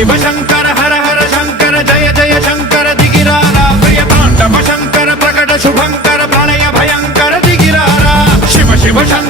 शिव शंकर हर हर शंकर जय जय शंकर दिगिरारा प्रिय तांडव शंकर प्रकट शुभंकर प्रणय भयंकर दिगिरारा शिव शिव शंकर